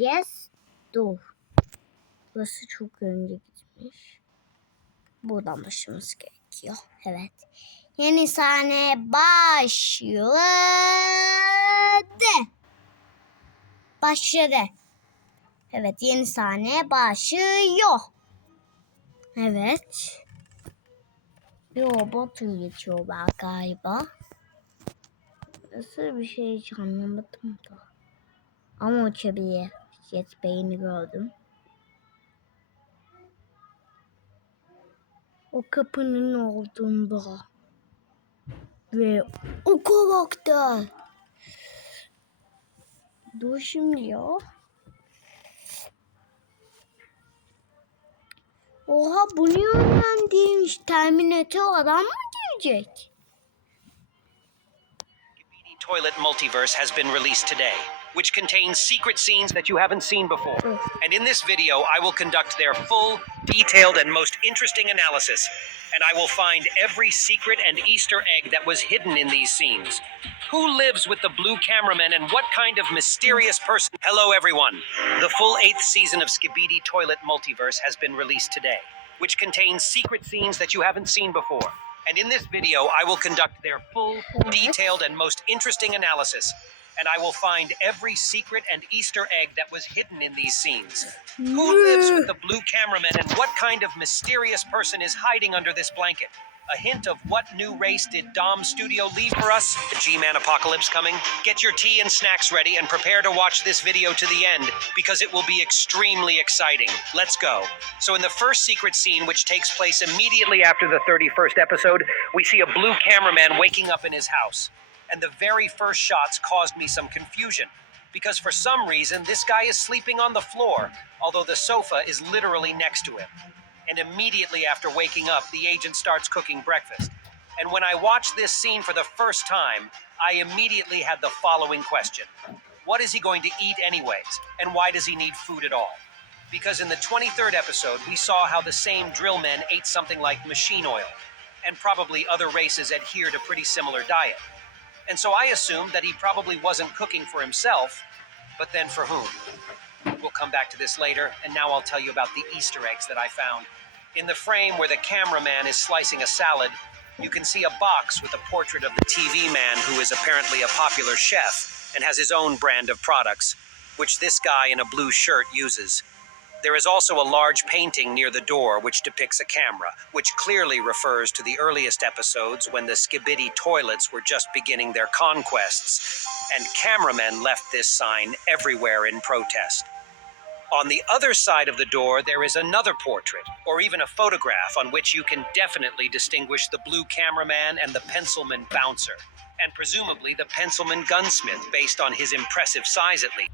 Yes. Dur. Burası çok önce gitmiş. Buradan başlamamız gerekiyor. Evet. Yeni sahne başladı. Başladı. Evet, yeni sahne başlıyor. Evet. Bir robot geçiyor galiba. Nasıl bir şey hiç anlamadım da. Ama uçabilir. Jet beyni gördüm. O kapının olduğunda. Ve o karakter. Dur şimdi ya. Oha, bunu yönlendirmiş. Terminator adam mı gelecek? Toilet Multiverse has been released today, which contains secret scenes that you haven't seen before. And in this video, I will conduct their full, detailed, and most interesting analysis. And I will find every secret and Easter egg that was hidden in these scenes. Who lives with the blue cameraman and what kind of mysterious person? Hello, everyone. The full 8th season of Skibidi Toilet Multiverse has been released today, which contains secret scenes that you haven't seen before. And in this video, I will conduct their full, detailed, and most interesting analysis. And I will find every secret and Easter egg that was hidden in these scenes. Who lives with the blue cameraman and what kind of mysterious person is hiding under this blanket? A hint of what new race did Dom Studio leave for us? The G-Man apocalypse coming? Get your tea and snacks ready and prepare to watch this video to the end because it will be extremely exciting. Let's go. So in the first secret scene, which takes place immediately after the 31st episode, we see a blue cameraman waking up in his house. And the very first shots caused me some confusion because for some reason this guy is sleeping on the floor, although the sofa is literally next to him. And immediately after waking up, the agent starts cooking breakfast. And when I watched this scene for the first time, I immediately had the following question. What is he going to eat anyways? And why does he need food at all? Because in the 23rd episode, we saw how the same drill men ate something like machine oil. And probably other races adhere to pretty similar diet. And so I assumed that he probably wasn't cooking for himself, but then for whom? We'll come back to this later, and now I'll tell you about the Easter eggs that I found. In the frame where the cameraman is slicing a salad, you can see a box with a portrait of the TV man who is apparently a popular chef and has his own brand of products, which this guy in a blue shirt uses. There is also a large painting near the door which depicts a camera, which clearly refers to the earliest episodes when the Skibidi toilets were just beginning their conquests, and cameramen left this sign everywhere in protest. On the other side of the door, there is another portrait, or even a photograph on which you can definitely distinguish the blue cameraman and the pencilman bouncer, and presumably the pencilman gunsmith based on his impressive size at least.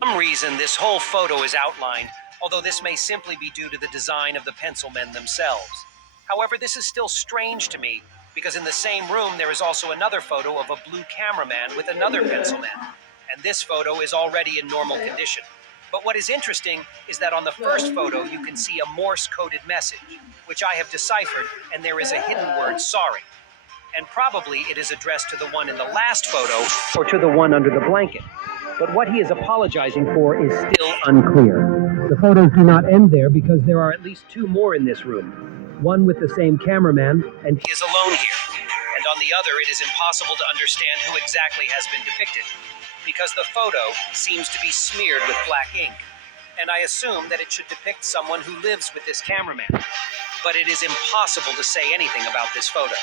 For some reason, this whole photo is outlined, although this may simply be due to the design of the pencilmen themselves. However, this is still strange to me, because in the same room there is also another photo of a blue cameraman with another pencilman, and this photo is already in normal condition. But what is interesting is that on the first photo you can see a Morse-coded message, which I have deciphered, and there is a hidden word, sorry. And probably it is addressed to the one in the last photo, or to the one under the blanket. But what he is apologizing for is still unclear. The photos do not end there because there are at least two more in this room. One with the same cameraman, and he is alone here. And on the other, it is impossible to understand who exactly has been depicted, because the photo seems to be smeared with black ink. And I assume that it should depict someone who lives with this cameraman. But it is impossible to say anything about this photo.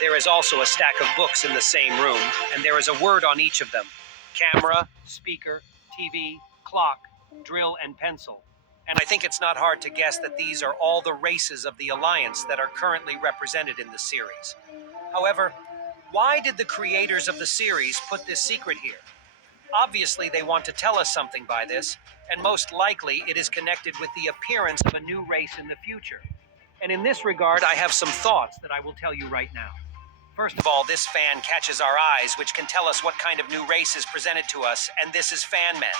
There is also a stack of books in the same room, and there is a word on each of them. Camera, speaker, TV, clock, drill, and pencil. And I think it's not hard to guess that these are all the races of the Alliance that are currently represented in the series. However, why did the creators of the series put this secret here? Obviously, they want to tell us something by this, and most likely it is connected with the appearance of a new race in the future. And in this regard, I have some thoughts that I will tell you right now. First of all, this fan catches our eyes, which can tell us what kind of new race is presented to us, and this is Fan Men.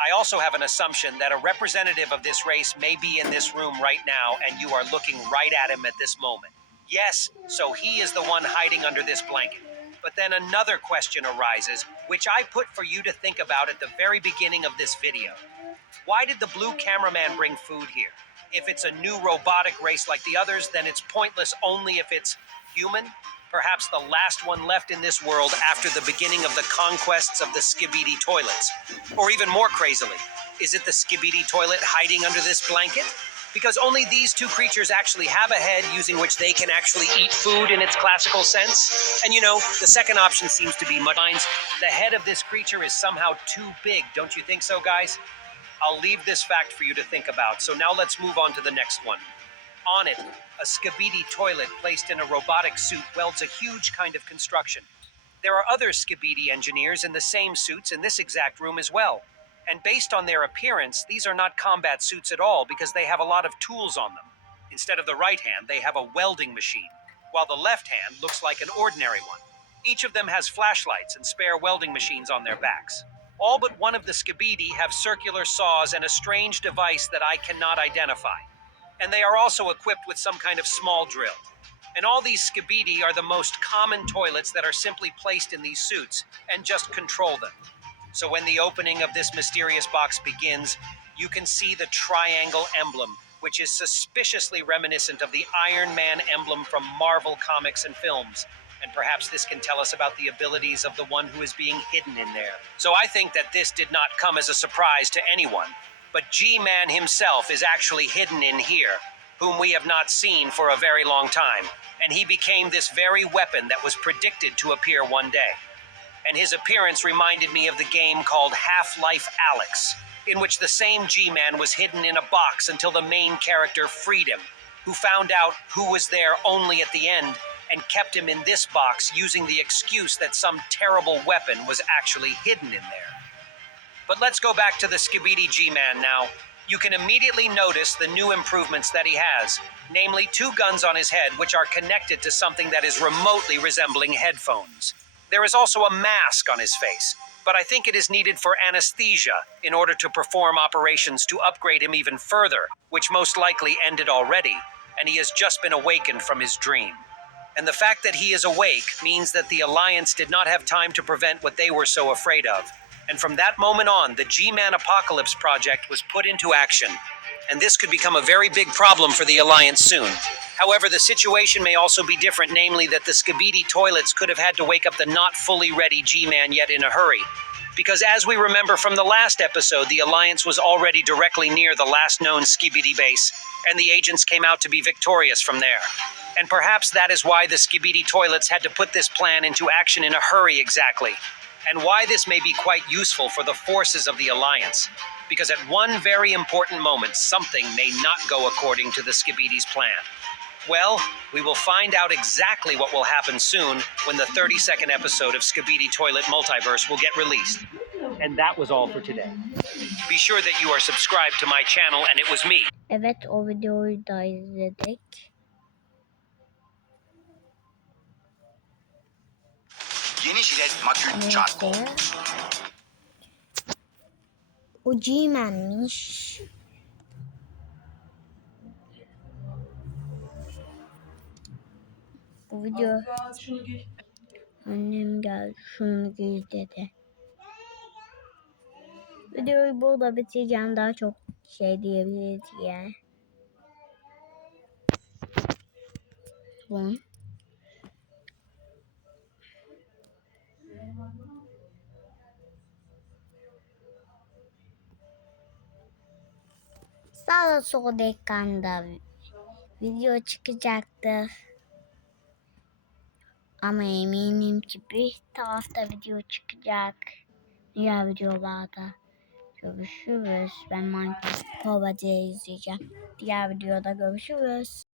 I also have an assumption that a representative of this race may be in this room right now, and you are looking right at him at this moment. Yes, so he is the one hiding under this blanket. But then another question arises, which I put for you to think about at the very beginning of this video. Why did the blue cameraman bring food here? If it's a new robotic race like the others, then it's pointless only if it's human. Perhaps the last one left in this world after the beginning of the conquests of the Skibidi toilets. Or even more crazily, is it the Skibidi toilet hiding under this blanket? Because only these two creatures actually have a head using which they can actually eat food in its classical sense. And the second option seems to be much. The head of this creature is somehow too big, don't you think so, guys? I'll leave this fact for you to think about. So now let's move on to the next one. On it, a Skibidi toilet placed in a robotic suit welds a huge kind of construction. There are other Skibidi engineers in the same suits in this exact room as well. And based on their appearance, these are not combat suits at all because they have a lot of tools on them. Instead of the right hand, they have a welding machine, while the left hand looks like an ordinary one. Each of them has flashlights and spare welding machines on their backs. All but one of the Skibidi have circular saws and a strange device that I cannot identify. And they are also equipped with some kind of small drill. And all these Skibidi are the most common toilets that are simply placed in these suits and just control them. So when the opening of this mysterious box begins, you can see the triangle emblem, which is suspiciously reminiscent of the Iron Man emblem from Marvel comics and films. And perhaps this can tell us about the abilities of the one who is being hidden in there. So I think that this did not come as a surprise to anyone. But G-Man himself is actually hidden in here, whom we have not seen for a very long time. And he became this very weapon that was predicted to appear one day. And his appearance reminded me of the game called Half-Life Alyx, in which the same G-Man was hidden in a box until the main character freed him, who found out who was there only at the end and kept him in this box using the excuse that some terrible weapon was actually hidden in there. But let's go back to the Skibidi G-Man now. You can immediately notice the new improvements that he has, namely 2 guns on his head which are connected to something that is remotely resembling headphones. There is also a mask on his face, but I think it is needed for anesthesia in order to perform operations to upgrade him even further, which most likely ended already, and he has just been awakened from his dream. And the fact that he is awake means that the Alliance did not have time to prevent what they were so afraid of. And from that moment on, the G-Man Apocalypse project was put into action. And this could become a very big problem for the Alliance soon. However, the situation may also be different, namely that the Skibidi toilets could have had to wake up the not fully ready G-Man yet in a hurry. Because as we remember from the last episode, the Alliance was already directly near the last known Skibidi base, and the agents came out to be victorious from there. And perhaps that is why the Skibidi toilets had to put this plan into action in a hurry exactly. And why this may be quite useful for the forces of the Alliance. Because at one very important moment, something may not go according to the Skibidi's plan. Well, we will find out exactly what will happen soon when the 32nd episode of Skibidi Toilet Multiverse will get released. And that was all for today. Be sure that you are subscribed to my channel, and it was me. Evet, o videoyu da izledik. Yeni jilet makul çarpı. Neyse. O G-Man'miş. Bu video... Annem geldi, şunu giy dedi. Videoyu burada bitireceğim, daha çok şey diyebiliriz diye. Bu. Sağda solda ekranda video çıkacaktı. Ama eminim ki bir tarafta video çıkacak. Diğer videolarda görüşürüz. Ben Minecraft Pova'da izleyeceğim. Diğer videoda görüşürüz.